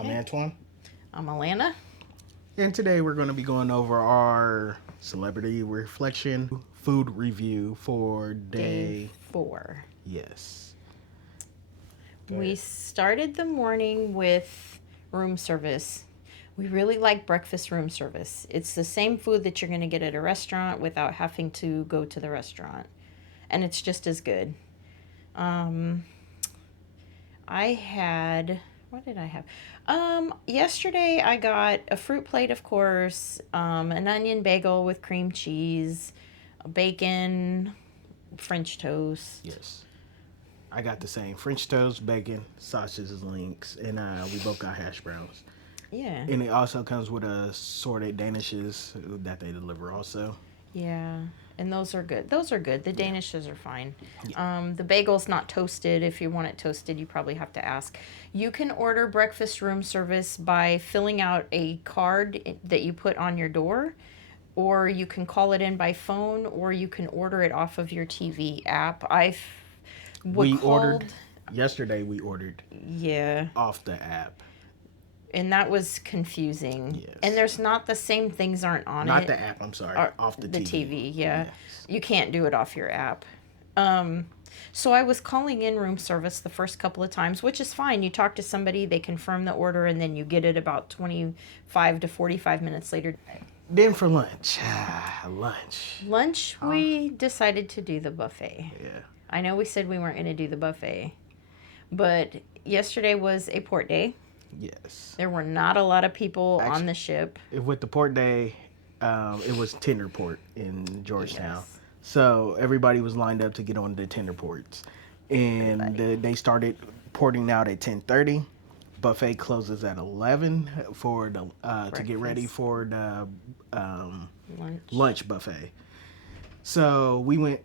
I'm Antoine. I'm Alana. And today we're going to be going over our celebrity reflection food review for Day day. 4. Yes. Go We ahead. started the morning with room service. We really like breakfast room service. It's the same food that you're going to get at a restaurant without having to go to the restaurant. And it's just as good. I had, what did I have? Yesterday I got a fruit plate, of course, an onion bagel with cream cheese, bacon, French toast. Yes. I got the same French toast, bacon, sausages, links, and we both got hash browns. Yeah. And it also comes with assorted danishes that they deliver also. Yeah, and those are good. Those are good. The Yeah. Danishes are fine. Yeah. The bagel's not toasted. If you want it toasted, you probably have to ask. You can order breakfast room service by filling out a card that you put on your door, or you can call it in by phone, or you can order it off of your TV app. We ordered yesterday. We ordered Yeah, off the app. and that was confusing. Yes. And there's not the same things aren't on Not it. the app. I'm sorry. Or Off the the TV. TV, yeah. Yes. You can't do it off your app. So I was calling in room service the first couple of times, which is fine. You talk to somebody, they confirm the order, and then you get it about 25 to 45 minutes later. Then for lunch. Lunch, we decided to do the buffet. Yeah. I know we said we weren't going to do the buffet, but yesterday was a port day. Yes. There were not a lot of people on the ship. With the port day, it was tender port in Georgetown. Yes. So everybody was lined up to get on the tender ports. And they started porting out at 10:30. Buffet closes at 11 for the to get ready Breakfast. for the Lunch. lunch buffet. So we went.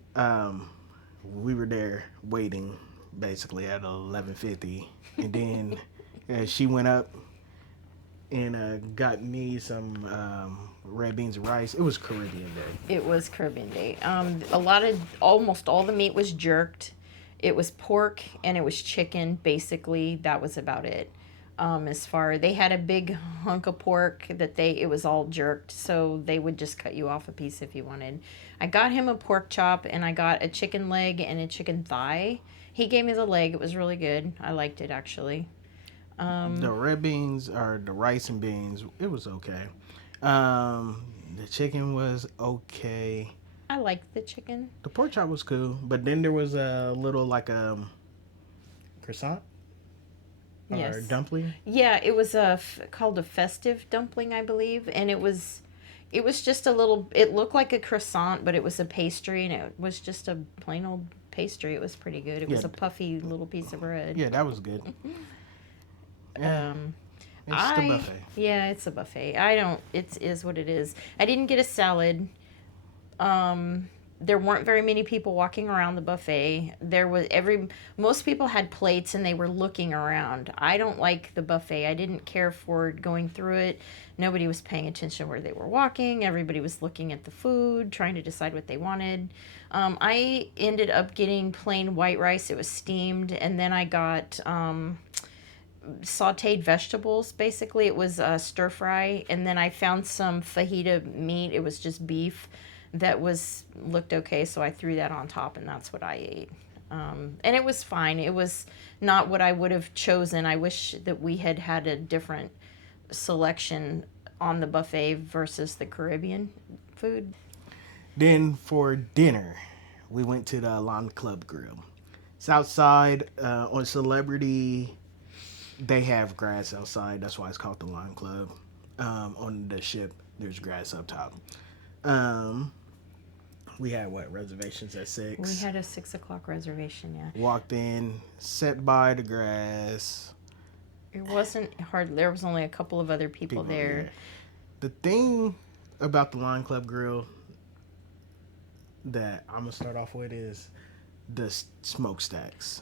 We were there waiting basically at 11:50, and then she went up and got me some red beans and rice. It was Caribbean Day. It was Caribbean Day. Almost all the meat was jerked. It was pork and it was chicken. Basically, that was about it. They had a big hunk of pork it was all jerked, so they would just cut you off a piece if you wanted. I got him a pork chop and I got a chicken leg and a chicken thigh. He gave me the leg. It was really good. I liked it actually. The red beans or the rice and beans, it was okay. The chicken was okay. I liked the chicken. The pork chop was cool, but then there was a little like croissant or Yes. dumpling. Yeah, it was called a festive dumpling, I believe, and it was just a little. It looked like a croissant, but it was a pastry, and it was just a plain old pastry. It was pretty good. It was a puffy little piece of bread. Yeah, that was good. Yeah, it's the buffet. Yeah, it's a buffet. It is what it is. I didn't get a salad. There weren't very many people walking around the buffet. Most people had plates and they were looking around. I don't like the buffet. I didn't care for going through it. Nobody was paying attention where they were walking. Everybody was looking at the food, trying to decide what they wanted. I ended up getting plain white rice. It was steamed, and then I got sauteed vegetables. Basically, it was a stir fry, and then I found some fajita meat. It was just beef that looked okay, so I threw that on top, and that's what I ate. And it was fine. It was not what I would have chosen. I wish that we had had a different selection on the buffet versus the Caribbean food. Then for dinner, we went to the Lawn Club Grill. It's outside on Celebrity. They have grass outside. That's why it's called the Lawn Club. On the ship, there's grass up top. We had reservations at 6. We had a 6:00 reservation. Yeah. Walked in, sat by the grass. It wasn't hard. There was only a couple of other people there. The thing about the Lawn Club Grill that I'm gonna start off with is the smokestacks.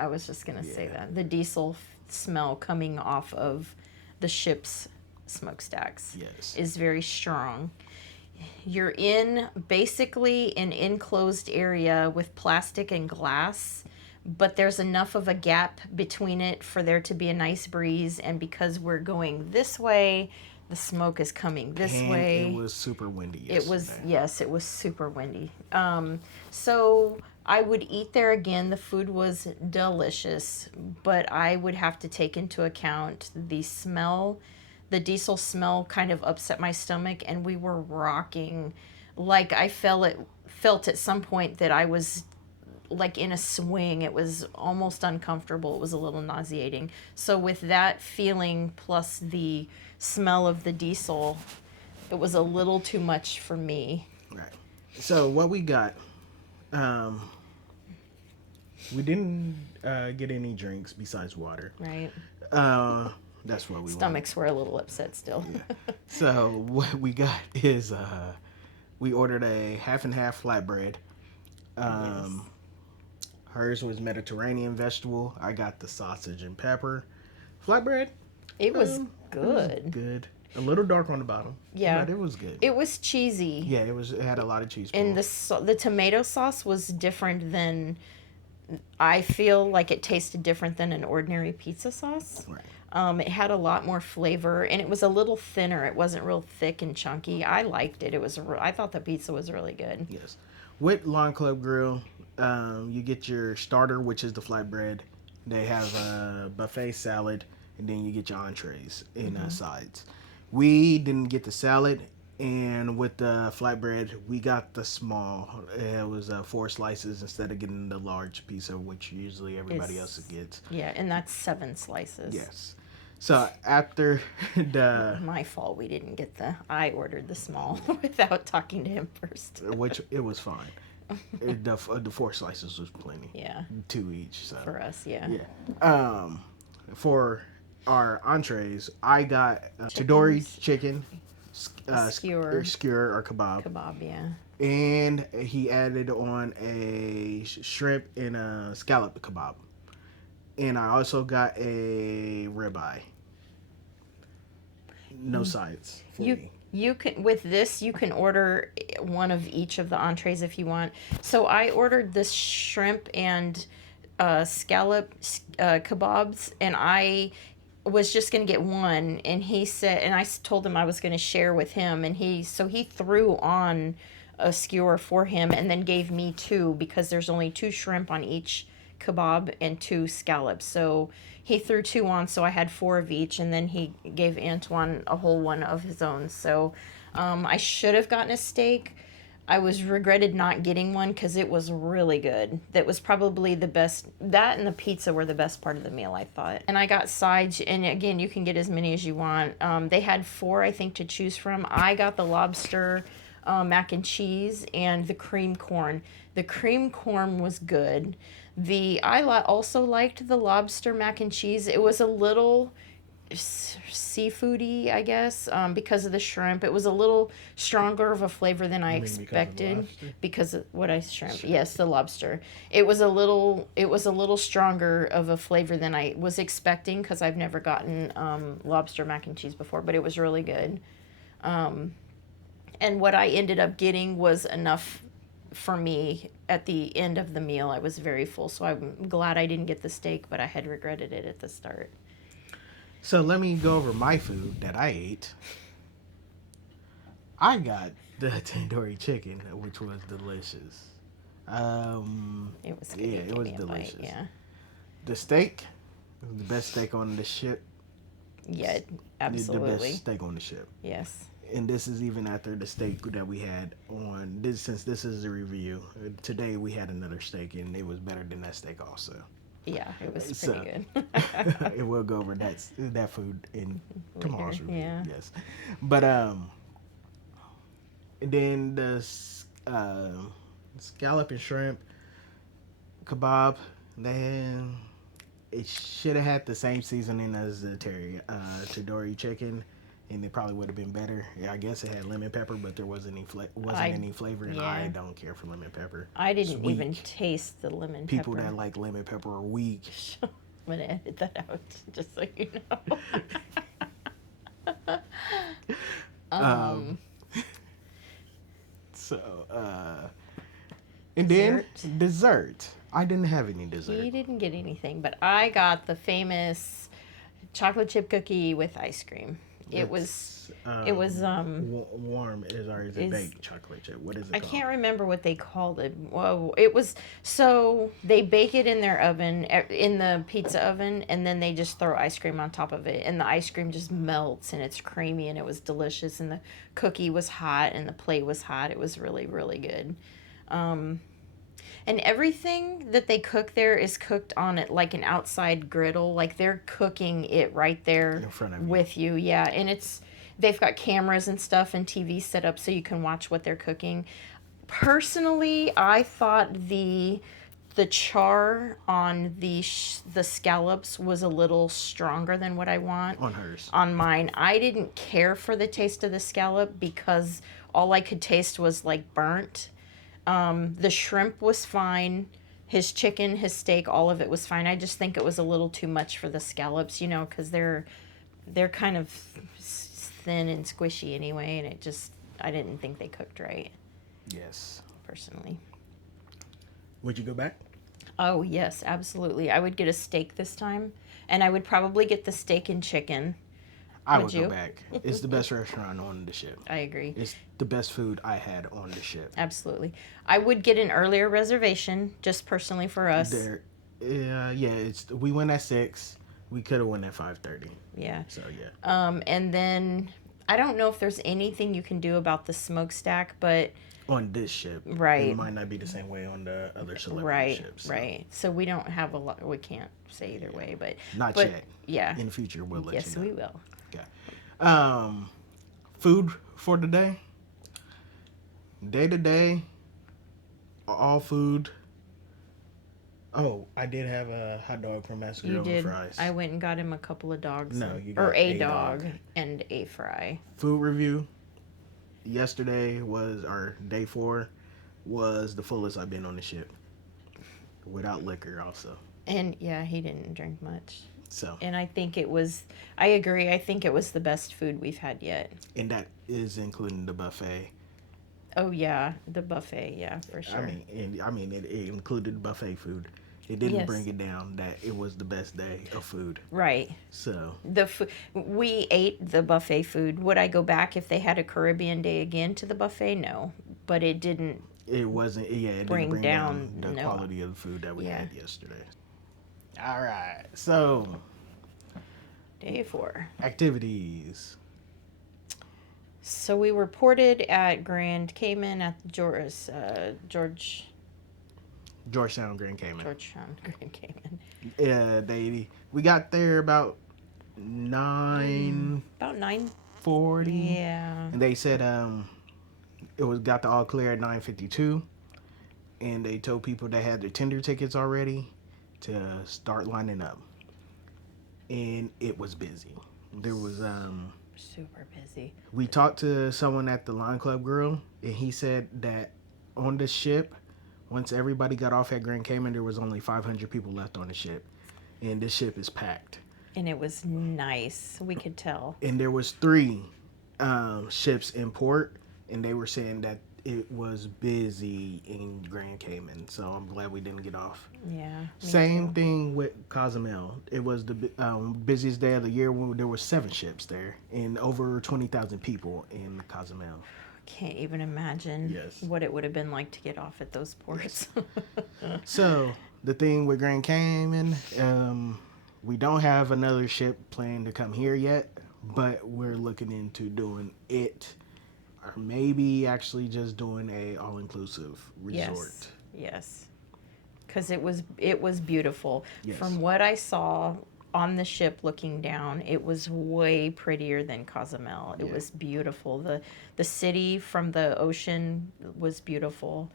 I was just gonna say that the diesel smell coming off of the ship's smokestacks is very strong. You're in basically an enclosed area with plastic and glass, but there's enough of a gap between it for there to be a nice breeze. And because we're going this way, the smoke is coming this And way. it was super windy yesterday. It was, yes, it was super windy. So I would eat there again. The food was delicious, but I would have to take into account the smell. The diesel smell kind of upset my stomach, and we were rocking. Like I felt at some point that I was like in a swing. It was almost uncomfortable. It was a little nauseating. So with that feeling plus the smell of the diesel, it was a little too much for me. Right. So what we got, we didn't get any drinks besides water. Right. That's what we Stomachs were a little upset still. wanted. So what we got is we ordered a half and half flatbread. Yes. Hers was Mediterranean vegetable. I got the sausage and pepper flatbread. It was It was good. good. A little dark on the bottom. Yeah. But it was good. It was cheesy. Yeah, it had a lot of cheese. And the tomato sauce was different than, I feel like it tasted different than an ordinary pizza sauce. Right. It had a lot more flavor, and it was a little thinner. It wasn't real thick and chunky. I liked it. I thought the pizza was really good. Yes. With Lawn Club Grill, you get your starter, which is the flatbread. They have a buffet salad, and then you get your entrees and sides. We didn't get the salad, and with the flatbread, we got the small. It was 4 slices instead of getting the large piece of which usually everybody else gets. Yeah, and that's 7 slices. Yes. So after the My fault. We didn't get I ordered the small without talking to him first. which it was fine. The 4 slices was plenty. Yeah. 2 each. So For us, yeah. yeah. For our entrees, I got tandoori chicken, Skewer. skewer or kebab, Kebab, yeah. and he added on a shrimp and a scallop kebab, and I also got a ribeye. No sides for me. You can, with this, you can order one of each of the entrees if you want. So I ordered this shrimp and scallop kebabs, and I was just going to get one, and he said, and I told him I was going to share with him, and he threw on a skewer for him and then gave me 2 because there's only 2 shrimp on each kebab and 2 scallops. So he threw 2 on, so I had 4 of each, and then he gave Antoine a whole one of his own. So I should have gotten a steak. I was regretted not getting one because it was really good. That was probably the best. That and the pizza were the best part of the meal, I thought. And I got sides, and again, you can get as many as you want. They had 4, I think, to choose from. I got the lobster mac and cheese and the cream corn. The cream corn was good. Also liked the lobster mac and cheese. It was a little seafoody, I guess, because of the shrimp. It was a little stronger of a flavor than I expected because of what I shrimp. Yes, the lobster. It was a little stronger of a flavor than I was expecting because I've never gotten lobster mac and cheese before, but it was really good. And what I ended up getting was enough for me at the end of the meal. I was very full, so I'm glad I didn't get the steak, but I had regretted it at the start. So let me go over my food that I ate. I got the tandoori chicken, which was delicious. It was good. Yeah, it was delicious. Bite, yeah. The steak, the best steak on the ship. Yeah, The absolutely. best steak on the ship. Yes. And this is even after the steak that we had on this. Since this is a review, today we had another steak, and it was better than that steak also. Yeah, it was pretty good. It will go over that food in tomorrow's review. Yeah. Yes, but and then the scallop and shrimp kebab. Then it should have had the same seasoning as the tandoori chicken, and it probably would have been better. Yeah, I guess it had lemon pepper, but there wasn't any flavor, and yeah. I don't care for lemon pepper. I didn't Sweet. even taste the lemon People pepper. that like lemon pepper are weak. I'm gonna edit that out, just so you know. So, and then dessert. I didn't have any dessert. He didn't get anything, but I got the famous chocolate chip cookie with ice cream. It was warm. Is it baked chocolate chip? What is it I called? can't remember what they called it. Whoa, it was so they bake it in their oven, in the pizza oven, and then they just throw ice cream on top of it, and the ice cream just melts and it's creamy and it was delicious, and the cookie was hot and the plate was hot. It was really really good. And everything that they cook there is cooked on it like an outside griddle, like they're cooking it right there In front of you. with you. Yeah, and they've got cameras and stuff and TV set up so you can watch what they're cooking. Personally, I thought the char on the scallops was a little stronger than what I want On hers. on mine. I didn't care for the taste of the scallop because all I could taste was like burnt. The shrimp was fine. His chicken, his steak, all of it was fine. I just think it was a little too much for the scallops, because they're kind of thin and squishy anyway, and I didn't think they cooked right, Yes. personally. Would you go back? Oh, yes, absolutely. I would get a steak this time, and I would probably get the steak and chicken. I Would would you? go back. It's the best restaurant on the ship. I agree. It's the best food I had on the ship. Absolutely. I would get an earlier reservation, just personally for us. We went at 6. We could have went at 5:30. Yeah. So yeah. And then I don't know if there's anything you can do about the smokestack, but On this ship, Right. It might not be the same way on the other celebrity right, ships. right. So we don't have a lot. We can't say either way, but Not but, yet. Yeah. In the future, we'll let Yes, you know. we will. Food for the day. Day to day. All food. Oh, I did have a hot dog from Master You Grill and did. fries. I went and got him a couple of dogs. No, you or got a a dog, dog. and a fry. Food review. Yesterday was our day 4. Was the fullest I've been on the ship. Without liquor, also. And yeah, he didn't drink much. So. And I think it was. I agree. I think it was the best food we've had yet. And that is including the buffet. Oh yeah, the buffet. Yeah, for sure. It included buffet food. It didn't Yes. bring it down that it was the best day of food. Right. So We ate the buffet food. Would I go back if they had a Caribbean day again to the buffet? No, but it didn't. it wasn't. Yeah, it Bring didn't bring down down, the no. quality of the food that we Yeah. had yesterday. All right. So Day 4. activities. So we were ported at Grand Cayman at Georgetown, Grand Cayman. Georgetown, Grand Cayman. We got there about 9:40, About 9. Yeah. and they said got the all clear at 9:52, and they told people that had their tender tickets already to start lining up, and it was busy. There was Super busy. we talked to someone at the Line Club Grill, and he said that on the ship, once everybody got off at Grand Cayman, there was only 500 people left on the ship, and this ship is packed. And it was nice. We could tell. And there was 3 ships in port, and they were saying that it was busy in Grand Cayman. So I'm glad we didn't get off. Yeah. me Same too. thing with Cozumel. It was the busiest day of the year when there were 7 ships there and over 20,000 people in Cozumel. Can't even imagine Yes. what it would have been like to get off at those ports. So the thing with Grand Cayman, we don't have another ship planned to come here yet, but we're looking into doing it, or maybe actually just doing a all-inclusive resort. Yes. Because it was beautiful. Yes. From what I saw on the ship looking down, it was way prettier than Cozumel. It Yeah. was beautiful. The city from the ocean was beautiful.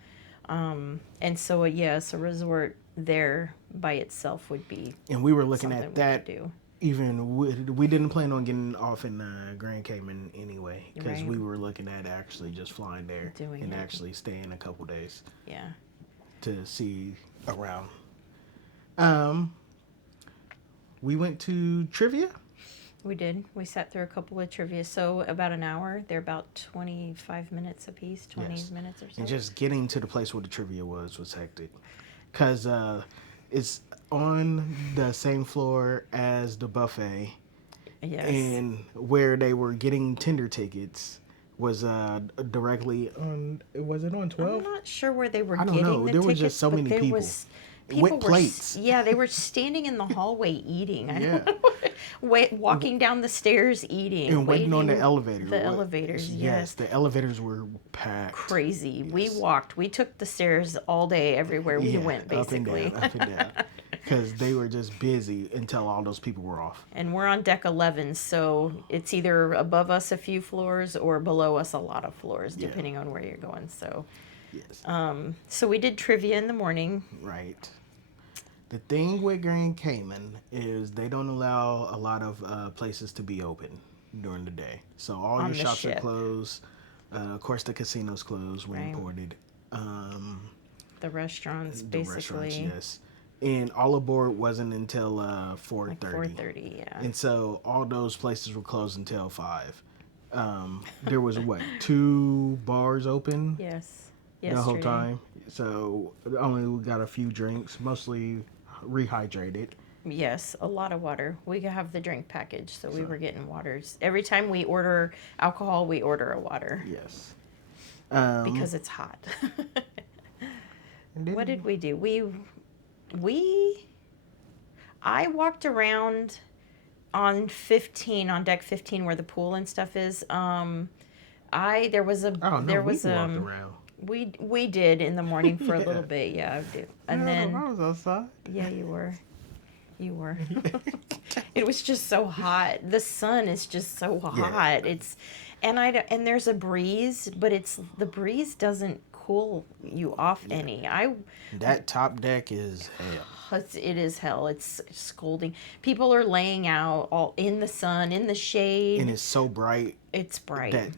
And so yes, a resort there by itself would be And we were looking something at we that. could do. Even we didn't plan on getting off in Grand Cayman anyway, because Right. we were looking at actually just flying there Doing and it. actually staying a couple days Yeah. to see around. We went to trivia. We did. We sat through a couple of trivia. So about an hour. They're about 25 minutes apiece, 20 Yes. minutes or so. And just getting to the place where the trivia was hectic. because it's on the same floor as the buffet, Yes. and where they were getting tender tickets was directly on. Was it on I'm 12? not sure where they were I don't getting know. the There was tickets, just so but many there people was with people plates. yeah, they were standing in the hallway eating. I Yeah. don't know. Walking down the stairs eating, And waiting on the waiting elevator. the elevators. Yes, Yes. the elevators were packed. Crazy. We Yes. walked. We took the stairs all day everywhere we Yeah, went basically. up and down, because they were just busy until all those people were off. And we're on deck 11, so it's either above us a few floors or below us a lot of floors, Yeah. depending on where you're going. So, Yes, so we did trivia in the morning. right. The thing with Grand Cayman is they don't allow a lot of places to be open during the day. So all On your the shops ship. are closed. Of course, the casinos closed when Right. imported. The restaurants, The basically, restaurants, yes. And all aboard wasn't until 4:30. like 4:30. Yeah. And so all those places were closed until 5. There was what, 2 bars open Yes. the whole Yesterday. time. So only got a few drinks, mostly rehydrated. Yes, a lot of water. We have the drink package, so we were getting waters. Every time we order alcohol, we order a water Yes. because it's hot. And then- What did we do? I walked around on 15, on deck 15 where the pool and stuff is. There was a Oh no, there we was walked around. we did in the morning for a Yeah. little bit, yeah, I did. And I then was outside. yeah, you were. You were. It was just so hot. The sun is just so hot. It's and there's a breeze, but the breeze doesn't cool you off any. That top deck is hell. It is hell. It's scolding. People are laying out all in the sun, in the shade. And it's so bright It's bright. that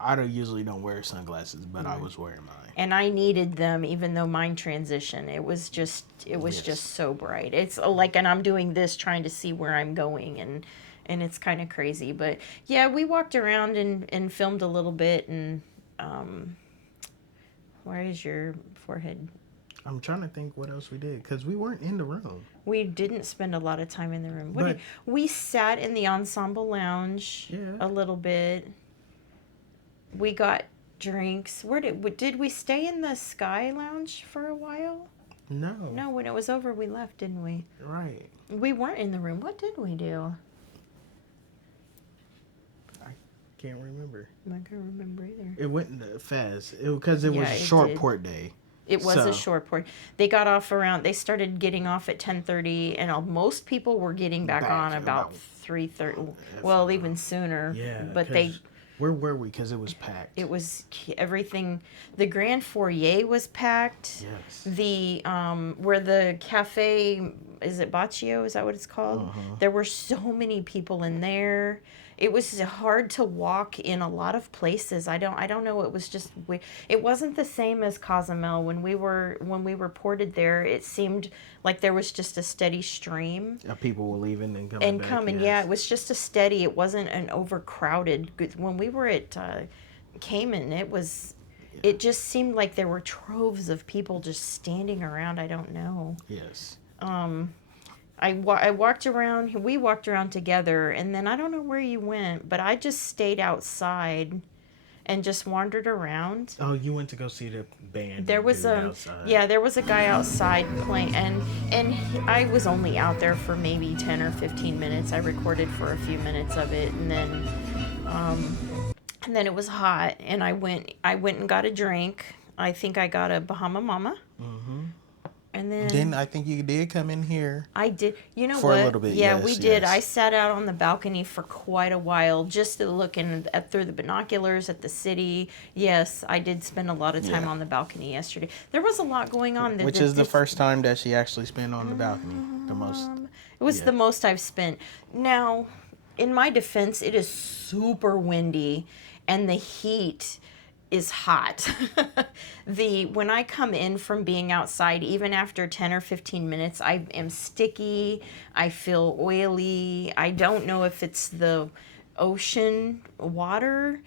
I usually don't wear sunglasses, but I was wearing mine. And I needed them even though mine transition. It was just so bright. It's like, and I'm doing this trying to see where I'm going, and it's kind of crazy. But yeah, we walked around and filmed a little bit. And where is your forehead? I'm trying to think what else we did because we weren't in the room. We didn't spend a lot of time in the room. But- We sat in the ensemble lounge Yeah. a little bit. We got drinks. Where did we stay in the Sky Lounge for a while? No. No, when it was over, we left, didn't we? Right. We weren't in the room. What did we do? Can't remember. I can't remember either. It went fast because it was Yeah, a it short did. port day. It was So- a short port. They got off around. They started getting off at 10:30, and most people were getting back on about 3:30. Well, even sooner. Yeah. But 'cause where were we? Because it was packed. it was everything. The grand foyer was packed. Yes. The where the cafe is, it Baccio? Is that what it's called? There were so many people in there. It was hard to walk in a lot of places. I don't know. It was just it wasn't the same as Cozumel when we were ported there. It seemed like there was just a steady stream People were leaving and coming back. coming. yes. Yeah, it was just a steady. It wasn't an overcrowded. When we were at Cayman, it just seemed like there were troves of people just standing around. I don't know. Yes. I walked around. We walked around together, and then I don't know where you went, but I just stayed outside and just wandered around. Oh, you went to go see the band. There was dude outside. there was a guy outside playing, and I was only out there for maybe 10 or 15 minutes. I recorded for a few minutes of it, and then it was hot, and I went and got a drink. I think I got a Bahama Mama. Mm-hmm. And then Then I think you did come in here. I did. You know For a what? little bit, Yeah, yes, we did. yes. I sat out on the balcony for quite a while, just looking through the binoculars at the city. Yes, I did spend a lot of time Yeah. on the balcony yesterday. There was a lot going on. Which is the first time that she actually spent on the balcony. The most. It was yeah. the most I've spent. Now, in my defense, it is super windy, and the heat is hot. When I come in from being outside, even after 10 or 15 minutes, I am sticky. I feel oily. I don't know if it's the ocean water,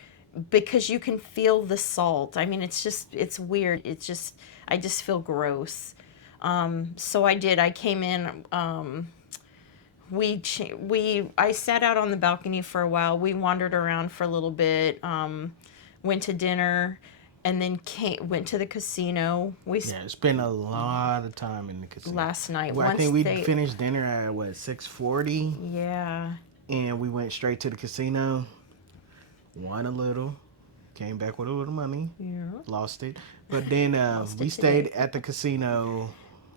because you can feel the salt. I mean, it's weird. It's just, I just feel gross. So I did. I came in. I sat out on the balcony for a while. We wandered around for a little bit. Went to dinner, and then went to the casino. Spent a lot of time in the casino Last night. Well, I think we finished dinner at 6:40. Yeah. And we went straight to the casino. Won a little. Came back with a little money. Yeah. Lost it. But then we stayed at the casino.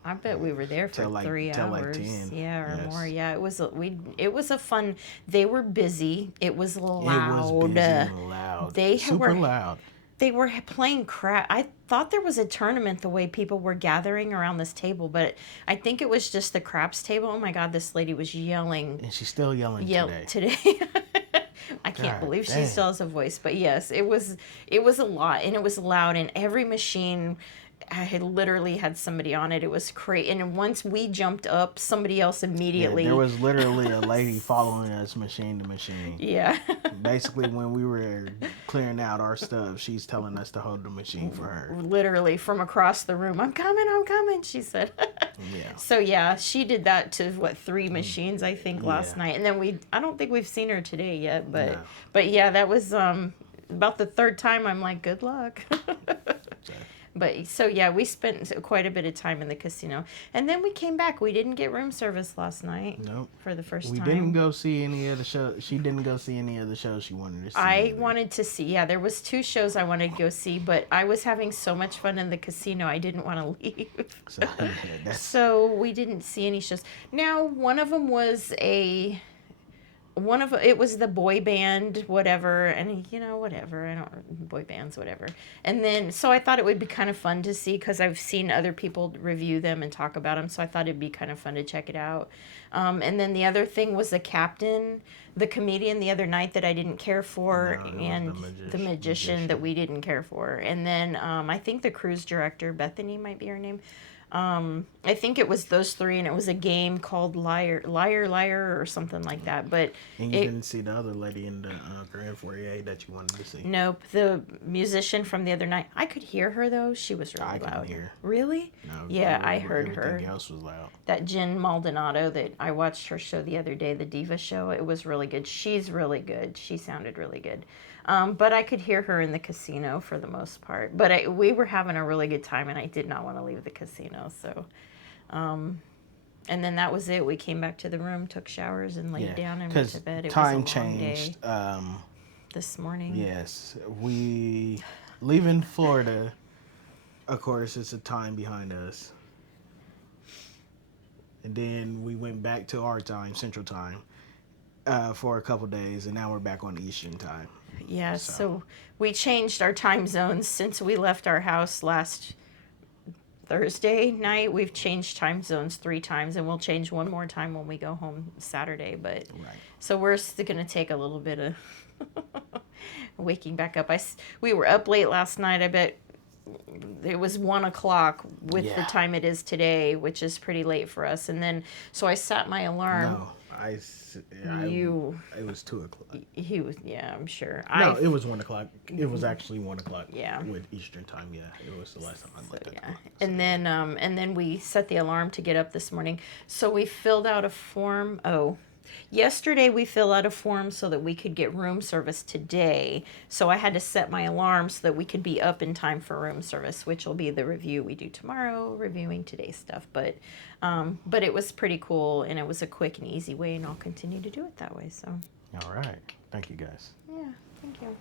I bet we were there for 3 hours. Till like 10. Yeah, or more. Yeah, it was a fun. They were busy. It was loud. It was busy and loud. Super loud. They were playing crap. I thought there was a tournament the way people were gathering around this table, but I think it was just the craps table. Oh my God, this lady was yelling. And she's still yelling today. I can't believe she still has a voice. But yes, it was a lot, and it was loud, and every machine I had literally had somebody on it. It was crazy. And once we jumped up, somebody else immediately. Yeah, there was literally a lady following us machine to machine. Yeah. Basically, when we were clearing out our stuff, she's telling us to hold the machine for her. Literally from across the room. I'm coming, she said. Yeah. So, yeah, she did that to, 3 machines, I think, last night. And then I don't think we've seen her today yet. But yeah, that was about the 3rd time I'm like, good luck. But so yeah, we spent quite a bit of time in the casino, and then we came back. We didn't get room service last night. Nope. For the first time. We didn't go see any of the shows. She didn't go see any of the shows she wanted to see. I wanted to see. Yeah, there was 2 shows I wanted to go see, but I was having so much fun in the casino, I didn't want to leave. So we didn't see any shows. Now, one of them was it was the boy band, whatever, and whatever, boy bands, whatever. And then, so I thought it would be kind of fun to see, because I've seen other people review them and talk about them, so I thought it'd be kind of fun to check it out. And then the other thing was the captain, the comedian the other night that I didn't care for, and the magician that we didn't care for. And then I think the cruise director, Bethany might be her name. I think it was those 3, and it was a game called Liar or something like that. But and you didn't see the other lady in the Grand Foyer that you wanted to see. Nope, the musician from the other night. I could hear her though. She was really loud. I couldn't hear. Really? No. Yeah, I heard her. Everything else was loud. That Jen Maldonado that I watched her show the other day, the Diva show. It was really good. She's really good. She sounded really good. But I could hear her in the casino for the most part. But we were having a really good time, and I did not want to leave the casino. So, and then that was it. We came back to the room, took showers, and laid down and went to bed. It time was a long changed. Day. This morning. Yes, we leaving Florida. Of course, it's a time behind us. And then we went back to our time, Central Time, for a couple days, and now we're back on Eastern Time. Yeah, so we changed our time zones since we left our house last Thursday night. We've changed time zones 3 times, and we'll change one more time when we go home Saturday. But so we're still going to take a little bit of waking back up. We were up late last night. I bet it was 1:00 with the time it is today, which is pretty late for us. And then so I set my alarm. No, it was 2:00. He was, I'm sure. No, it was 1:00. It was actually 1:00. Yeah. With Eastern Time. Yeah, it was the last time I looked at the clock. And then we set the alarm to get up this morning. So we filled out a form. Yesterday we filled out a form so that we could get room service today. So I had to set my alarm so that we could be up in time for room service, which will be the review we do tomorrow, reviewing today's stuff. But it was pretty cool, and it was a quick and easy way, and I'll continue to do it that way. So. All right. Thank you, guys. Yeah. Thank you.